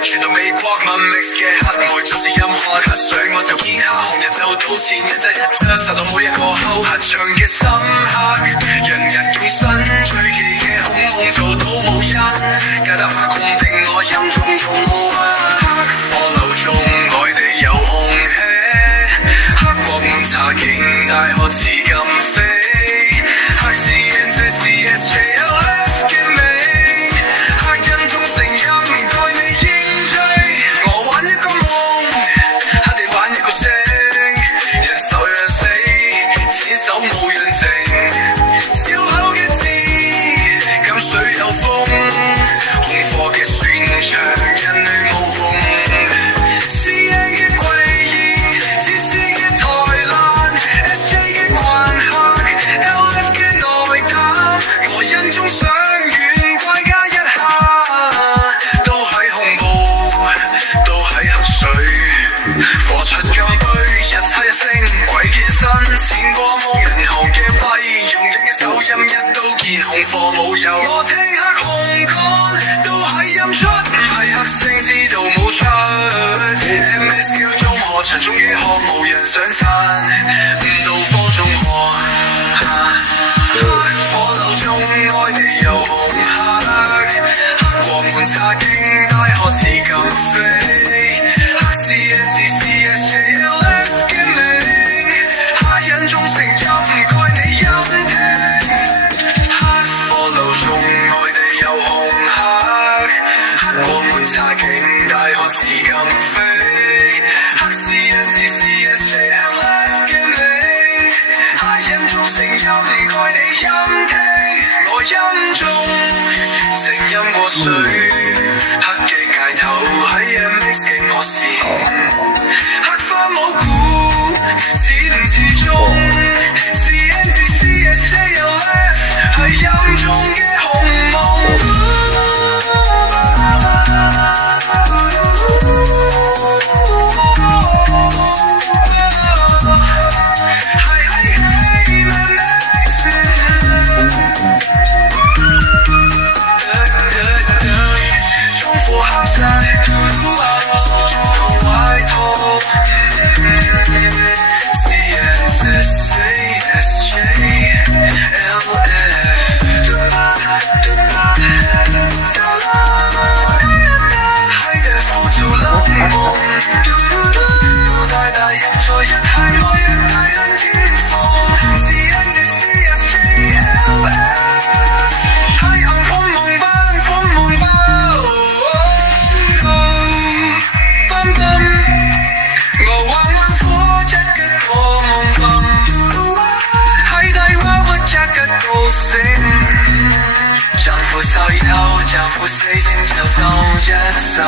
傳到美國文 mix 嘅黑愛，就是任何黑水我就見下，紅日就到前日就一隻實到每一個後合唱嘅深刻，人人用身最奇嘅恐夢做到無因，假得發共定我音中用黑火流中外地遊紅氣，黑國門茶境大河似禁飛，黑是 NCCSJLF 嘅名，黑人中成音該你應追，我玩一個夢，黑地玩一個星，人受人死，千手無人靜，小口嘅字，咁水有風，紅火嘅船長人類無紅，是贏嘅貴意，自私嘅台爛 SJ 嘅慣黑 LF 嘅內膽，我印中想遠怪加一下，都係恐怖，都係黑水，火出金杯，一猜一聲，鬼見身，前過無人後嘅跛，用人嘅手音一刀見紅火冇油，我聽黑紅乾，都係音出，唔係黑聲知道冇出 MS 叫中河場中嘅學無人想撐，誤導科中河黑火流中愛地遊紅黑，黑國門茶境大河似禁飛，黑是 NCCSJLF 嘅名，黑人中成音該你音聽，黑火流中愛地遊紅黑，黑國門茶境大河似禁飛，黑是 NCCSJLF 嘅名，黑人中成音該你音聽，我音中聲音過水，黑嘅界頭喺 MX 嘅我視，黑花冇鼓，似唔似中，是 NCCSJLF 係音中嘅紅夢。丈夫死前就走一走。